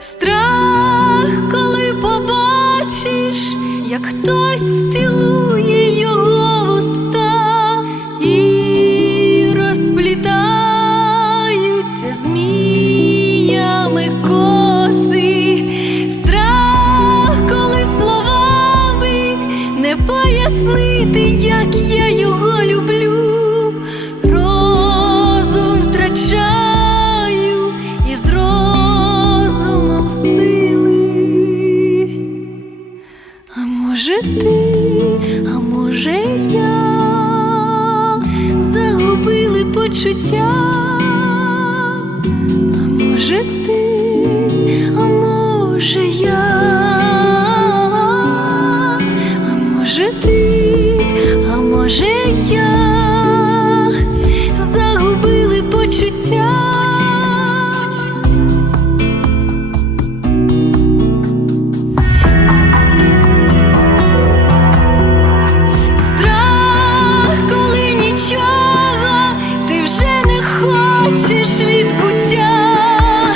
Страх, коли побачиш, як хтось цілує. А може я загубили почуття. втішиш від буття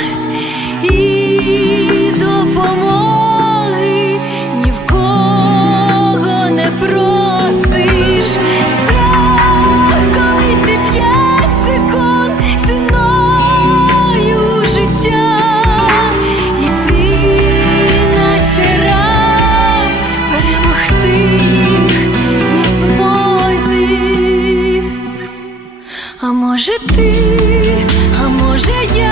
і допомоги ні в кого не просиш, страх, коли ці п'ять секунд ціною життя, і ти наче раб перемогти. може є.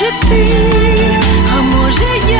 може ти, а може я.